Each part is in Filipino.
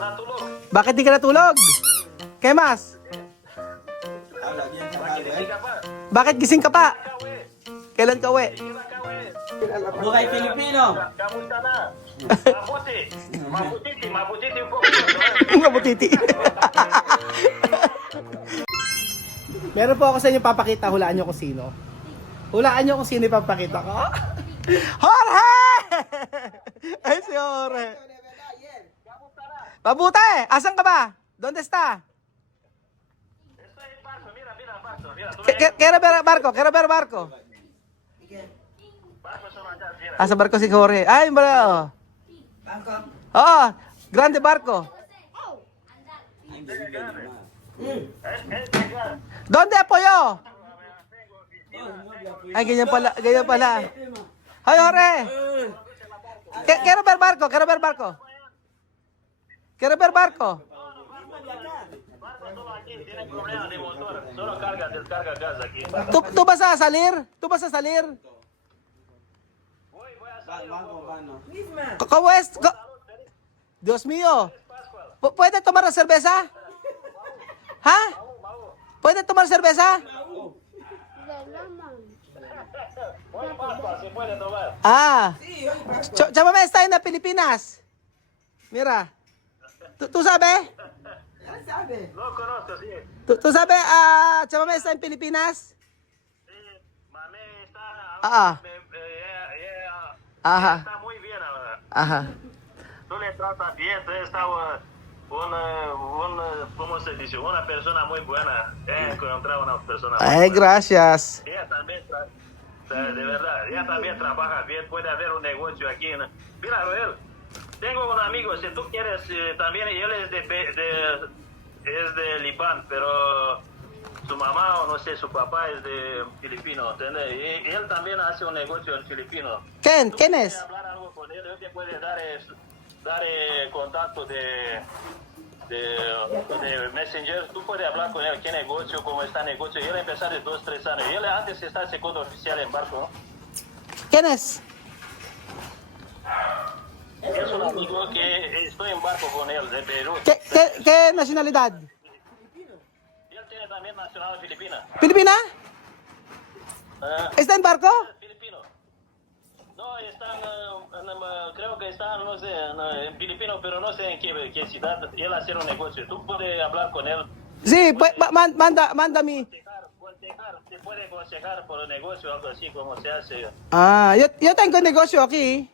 natulog? Bakit di ka natulog? Kemas, Bakit hindi ka pa? bakit gising ka pa? Ikaw eh. Kailan ka uwi? Kailan ka eh? Buhay Filipino! Kamusta na? Mabuti. Mabuti po. Ha? Mabutiti. Meron po ako sa inyo papakita. Hulaan nyo kung sino. Hulaan nyo kung sino ipapakita ko. Jorge! Ay, si Jorge. Mabuti! Asan ka ba? Donde está? Estoy en barco. Mira, barco. Mira, tú Quiero ver barco, quiero ver barco. barcos son allá. Mira. Ah, sa barko si Jorge. Ay, bro. Oo, grande barco. Donde apoyo? Ay, ganyan pala, ganyan pala. Hoy, Jorge. Quiero ver barco, quiero ver barco. Quiero ver barco. Barco solo aquí. Tiene problema de motor. Solo carga, descarga gas aquí. ¿Tú vas a salir? ¿Tú vas a salir? Voy a salir. ¿Cómo es? Dios mío. ¿Puede tomar la cerveza? ¿Ah? ¿Puede tomar cerveza? Hoy Pascua, se puede tomar. Ah. Chamame está en las Filipinas. Mira. ¿Tú sabes? No conozco, sí. ¿Tú sabes? Chamame está en Filipinas. Sí, mami está. Ah. Ajá. Está muy bien ahora. Ajá. Tú le tratas bien, tú estás ¿cómo se dice? Una persona muy buena. He encontrado una persona muy Ay, buena. gracias. Ella también, de verdad, ella también trabaja bien, puede haber un negocio aquí. Mira, Roel, tengo un amigo, si tú quieres, también él es de Libán, pero su mamá o no sé, su papá es de filipino, ¿entiendes? Y él también hace un negocio en filipino. ¿Quién? ¿Tú ¿Quién puedes es? hablar algo con él? Él te puede dar contacto de Messenger. Tú puedes hablar con él, qué negocio, cómo está el negocio. Y él empezó de 2-3 años. Y él antes está segundo oficial en barco, ¿no? ¿Quién es? Es un amigo que estoy en barco con él, de Perú. ¿Qué nacionalidad? Él tiene también nacional filipina. ¿Filipina? Ah, ¿Está en barco? filipino. No, están, creo que están, no sé, en filipino, pero no sé en qué ciudad. Él hace un negocio. Tú puedes hablar con él. Sí, pues, manda mi. Te puede aconsejar por el negocio o algo así, como se hace. Yo tengo negocio aquí.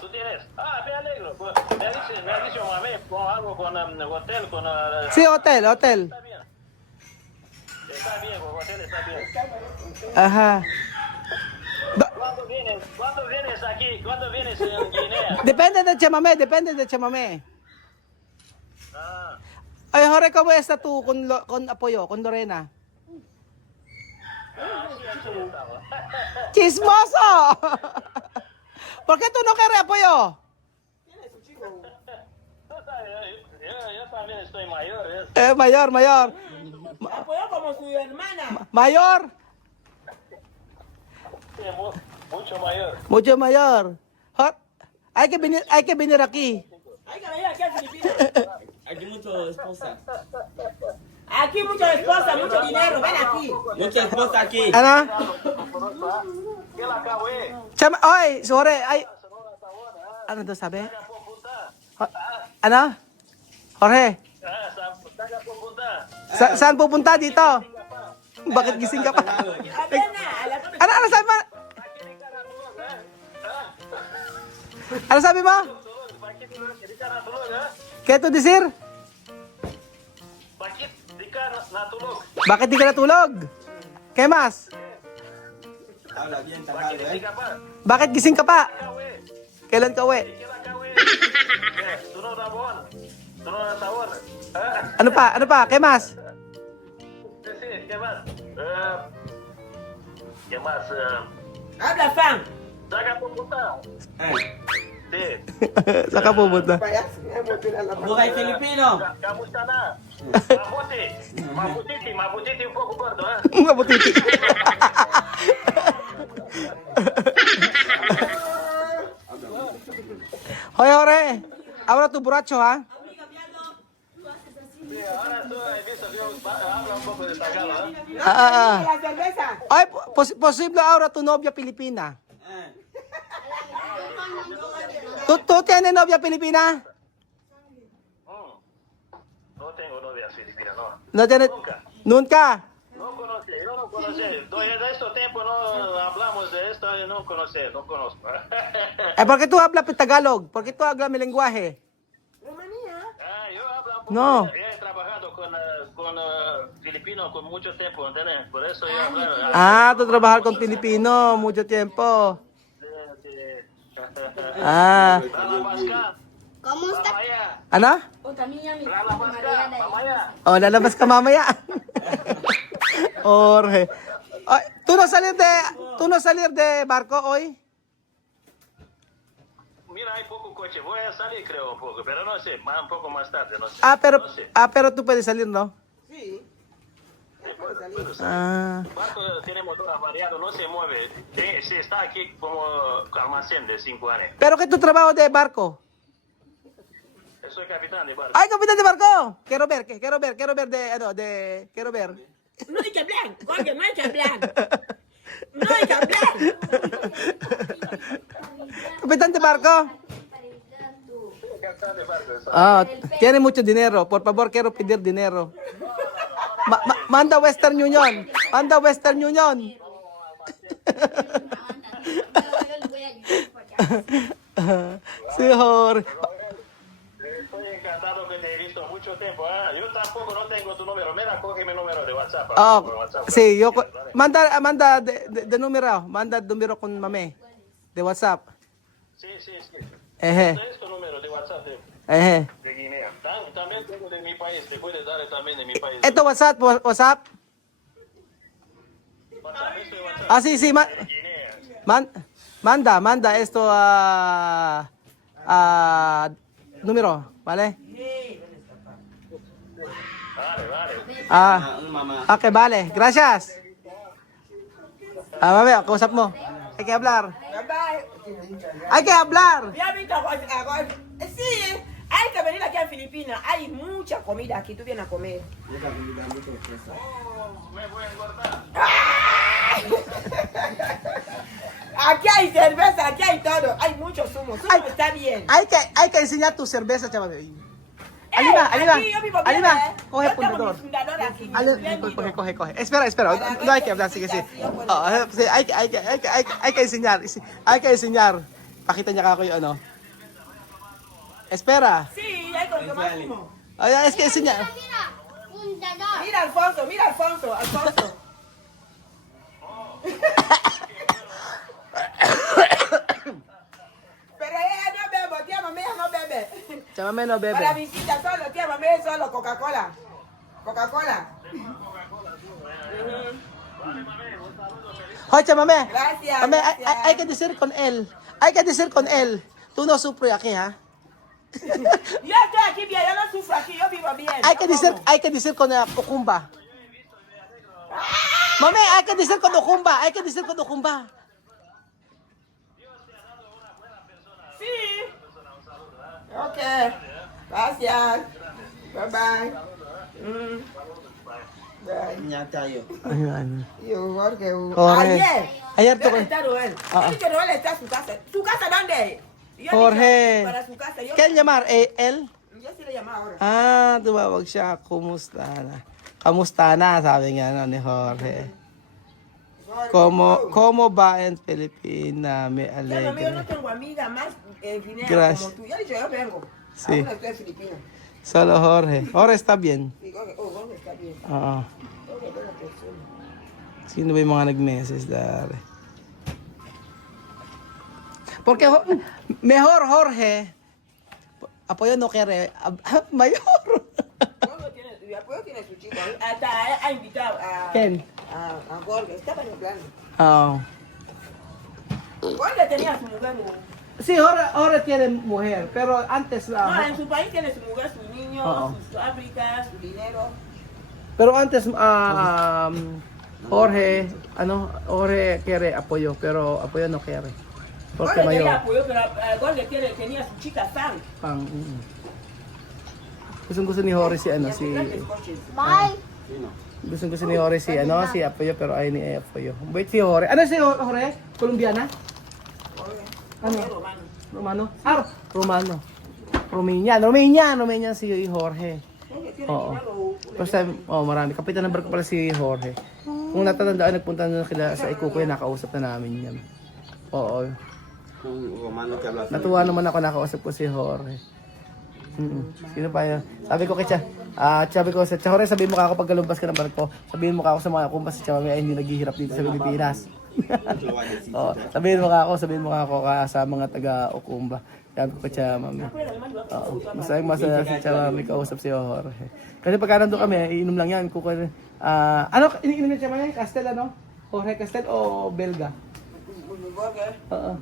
¿Tú tienes? Me alegro. Pues, me ha dicho mami, con algo con hotel, con... Sí, hotel. Está bien. Está bien, con hotel está bien. Ajá. ¿Cuándo vienes aquí? ¿Cuándo vienes en Guinea? Depende de chamame. Ah, Ay, Jorge, ¿cómo está tú con apoyo, con Lorena? así estaba. ¡Chismoso! ¿Por qué tú no quieres apoyo? Tú sabes, yo también estoy mayor, ¿ves? Mayor. Apoyó como su hermana. Mayor. Sí, mucho mayor. Mucho mayor. Hay que venir aquí. Hay que venir aquí a Filipinas. Aquí mucho esposa. Aquí mucho esposa, mucho dinero. Ven aquí. Mucha esposa aquí. Ano? ¿Qué la acabo, Oy, sorry. Ay, ano to sabi? Ano? Jorge, Saca por punta. saan pupunta dito? Bakit gising ka pa? A ver, na. Ano sabi mo? Ano sabi mo? Kaya to decir? Bakit di ka natulog? Bakit di ka natulog? Kaya mas? Bakit hindi ka pa? Bakit gising ka pa? Ikaw Kailan ka uwi? Kailan ka sunod na buwan. Sunod na taon. Ano pa? Kaya mas? Sí, ¿qué más? ¿Qué más? Habla, fan. Saca por punta. Sí. Saan ka pupunta? Buhay Filipino. Kamusta na? Mabuti un poco gordo, Mabutiti. Hoy, Jorge. ahora tu borracho, ¿ah? Sí, ahora tú he visto que habla un poco de tagalo, ¿eh? La cerveza. Ay, posible ahora tu novia Pilipina. ¿Tú tienes novia Pilipina? No tengo novia filipina, no. No tienes. Nunca. Nunca. No conocí, yo no conocí. De este tiempo no hablamos de esto, yo no conocí, no conozco. ¿Por qué tú hablas Tagalog? ¿Por qué tú hablas mi lenguaje? Yo hablo un poco. No. He trabajado con filipinos con mucho tiempo, ¿entiendes? Por eso yo hablo. Ah, tú trabajas con Pilipino mucho tiempo. Ah. Lalabas ¿Cómo está? mamaya. Ano? O también ya mi Lalabas mamaya. Oh, lalabas ka mamaya. Jorge. Ay, ¿tú no salir de barco hoy? Mira, hay poco coche. Voy a salir, creo, un poco, pero no sé, un poco más tarde, no sé. Pero, No sé. pero tú puedes salir, ¿no? Sí. Sí, puedo salir. Ah. El barco tiene motor avariado, no se mueve. Sí, está aquí como almacén de 5 años. ¿Pero qué tu trabajo de barco? Soy capitán de barco. ¡Ay, capitán de barco! Quiero ver quiero ver. No hay que hablar. Oye, no hay que hablar. No hay que hablar. Capitán de barco. Soy capitán de barco. Ah, tiene mucho dinero. Por favor, quiero pedir dinero. Manda Western Union. Manda Western Union. Sí, Jorge. Estoy encantado que te he visto mucho tiempo. Yo tampoco no tengo tu número. Mira, coge mi número de WhatsApp. Oh, Por WhatsApp. sí, manda de número. Manda número con mami. De WhatsApp. Sí. Eje. Este es tu número de WhatsApp Eje. de Guinea. También tengo de mi país. Te puedes dar también de mi país. Esto WhatsApp. WhatsApp, esto es WhatsApp. Ah, sí. De Guinea. Manda esto a número, ¿vale? Vale. Okay, vale. Gracias. Mami, kausap mo. Hay que hablar. Bye-bye. Hay que hablar. Ya viste sí, hay que venir aquí a Filipinas. Hay mucha comida aquí. Tú vienes a comer. Me voy a engordar. Aquí hay cerveza, aquí hay todo. Hay mucho zumo. Zumo Ay. está bien. Hay que enseñar tu cerveza, chaval. Aquí yo vivo bien, Alima, ¿eh? coge Yo el tengo fundador. mi fundador aquí, mi espléndido. Coge. Espera. No hay que hablar, sigue. Sí, hay que enseñar. Hay que enseñar. Pakita niya kako yung ano. Espera. Sí, hay con más zumo. Ay, es que enseñar. Mira, fundador. Mira Alfonso. Pero ella no bebe, tía mami ella no bebe. Chamame no bebe. Para visita solo, tía mami solo Coca-Cola. Hoy, chamame. Gracias. Mame, gracias. hay que decir con él. Hay que decir con él. Tú no sufres aquí, ¿ah? Yo estoy aquí bien, yo no sufro aquí, yo vivo bien. Hay que decir con Okumba. Mami, hay que decir con Okumba. Sí. Ok. Gracias. Bye. Bye. Ayun. Yo, Jorge. Jorge. Ayer tú- ¿Dónde está Roel? Dice que Roel está a su casa. ¿Su casa dónde? Yo Jorge. dije, para su casa. Yo, Kaya llamar, él? yo sí le llamaba ahora. Ah, tumawag siya. Kamusta na, sabi nga no, ni Jorge. ¿Cómo va en Filipinas? Me Ya, mami, yo no alegra. tengo amiga más en Guinea Gracias. como tú. Ya dije, yo vengo. Sí. Ahora estoy en Filipinas. Solo Jorge. Jorge está bien. Y Jorge, Jorge está bien. Oo. Jorge es buena persona. Sino ba yung mga nag-message dari? Porque mejor Jorge, apoyo no quiere, mayor. Mi apoyo tiene su chico. Hasta ha invitado a... Ken? A Jorge. Estaba en el plan. Oo. Jorge tenía su mujer. Sí, Jorge tiene mujer, pero antes No, en su país tiene su mujer, sus niños, Oo. sus fábricas, su dinero. Pero antes Jorge quiere apoyo, pero apoyo no quiere. Jorge Mayo. apoyó, pero Jorge tenía su chica Sam. Pang, Gusto ni Jorge si ano, si... Bye. Gusto ni Jorge si ano, si Apoyo, pero ayaw ni Apoyo. Wait, si Jorge. Ano si Jorge? Colombiana? Ano? Romano? Ah, Romano. Romanian si Jorge. Oo. First time, marami. Kapitan ng barko pala si Jorge. Kung natatandaan, nagpunta na sila sa Ikukoy, nakausap na namin yan. Oo. Natuwa naman ako, nakausap ko si Jorge. Sino pa yun? Sabi ko kay sa Jorge, sabihin mo ka ako pag galumbas ka ng barko. Sabihin mo ka ako sa mga kumpas si Chama ay hindi naghihirap dito sa Pilipinas. Oo, sabihin mo ka ako sa mga taga-Okumba. Sabi ko kay Chama. Oo, masaya si Chama, may kausap si Jorge. Kasi pagka nandun kami, iinom lang yan. Ano, iniinom niya Chama yan? Castel ano? Jorge Castel o Belga? Oo.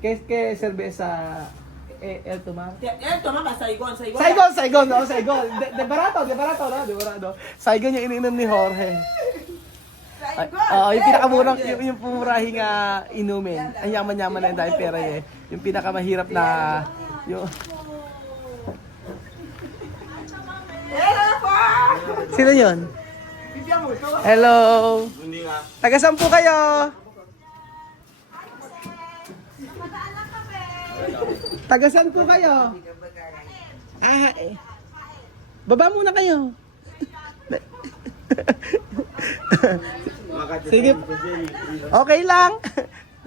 Kay cerveza El Tomar. Él tomaba Saigon. Saigon. De barato, no? Saigon yung iniinom ni Jorge. Yung pinakamurang, yung pumurahing inumin. Ang yaman-yaman na yung dahil pera eh. Yung pinakamahirap na, yung... Sino yun? Hello! Taga-saan po kayo? Taga-saan po kayo? Baba muna kayo. Sige. Okay lang.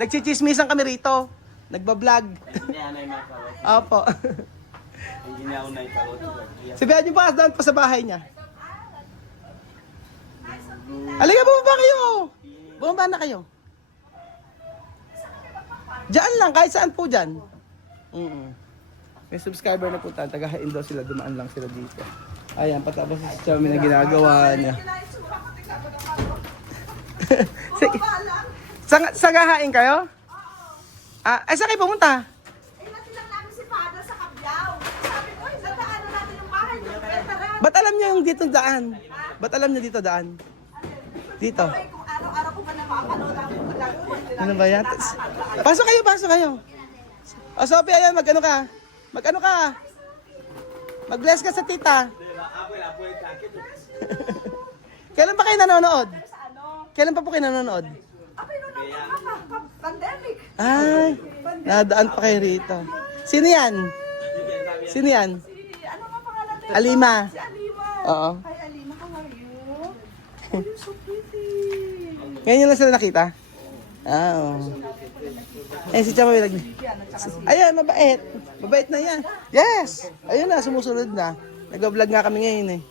Nagchichismisan kami rito. Nagbablog. Opo. Sabihan niyo pa doon pa sa bahay niya. Halika, bumaba kayo. Bumaba na kayo. Diyan lang, kahit saan po dyan. May subscriber na po taga-hain daw sila, dumaan lang sila dito. Ayan, patapos si Chami na ginagawa niya. Sagahain kayo? Ay, saan kayo pumunta? Natilang namin si Father sa Kabyaw. Sabi ko, dadaanan natin yung bahay niyo. Tara. Ba't alam niyo yung dito daan? Ba't alam niyo dito daan? Dito. Ay, kung araw-araw ko ba napapanood ako lagi. Ano ba yan? Pasok kayo. O, Sophie, ayan, mag-ano ka? Mag-bless ka sa tita. Kailan pa kayo nanonood? Kailan pa po kayo nanonood? Ako yung pandemic. Ay, nadaan pa kayo rito. Sino yan? Ano nga pangalan nito? Alima. Si Alima. Oo. Hi Alima, how are you? Oh, you're so pretty. Ngayon lang sila nakita? Oo. Si Chama may Ayan, mabait. Mabait na yan. Yes! Ayun na, sumusunod na. Nag-vlog nga kami ngayon eh.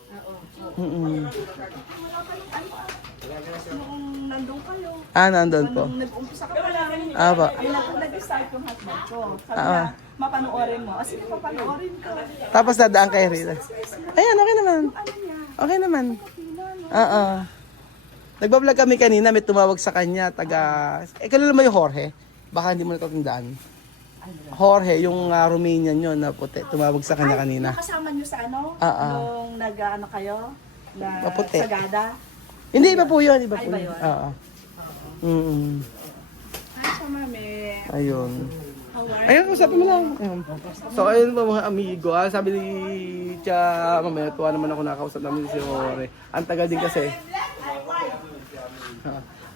Nung nandun kayo, Nandun po. nung nag-umpisa ka pala, Ba? nag-start yung husband ko. Sabi niya, mapanoorin mo. Sige, mapanoorin ko. Tapos dadaan kayo rito. Ayan, okay naman. Okay naman. Oo. Nagbablog kami kanina, may tumawag sa kanya, kilala mo yung Jorge? Baka hindi mo natatandaan. Jorge, yung Romanian yun na puti, tumawag sa kanya kanina. Kasama niyo sa ano? Nung nag-ano kayo? Maputi. Sagada? Hindi, iba po yun. Iba po Iba yun. yun? Oo. Ay, sa mami. Ayun. How are Ayun, usapin mo lang. Ayun. So, ayun po mga amigo. Sabi ni Tia, mamaya tuwa naman ako nakausap namin si Jorge. Ang tagal din kasi.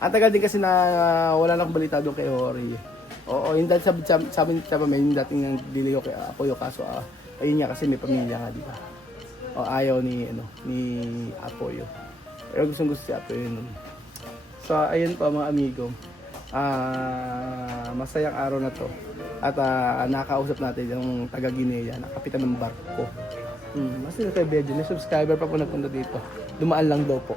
Ang tagal din kasi na wala na akong balita doon kay Jorge. Oo, yung dati sabi ni Tia, may yung dating dili ko kay Apoyo. Kaso, ayun niya kasi may pamilya nga, di ba? O ayaw ni Apoyo. Pero gusto si Apoyo nun. So, ayun po mga amigo. Masayang araw na to. At nakausap natin yung taga-Guinea na kapitan ng barko. Mas nila tayo medyo. May subscriber pa po nagpunta dito. Dumaan lang daw po.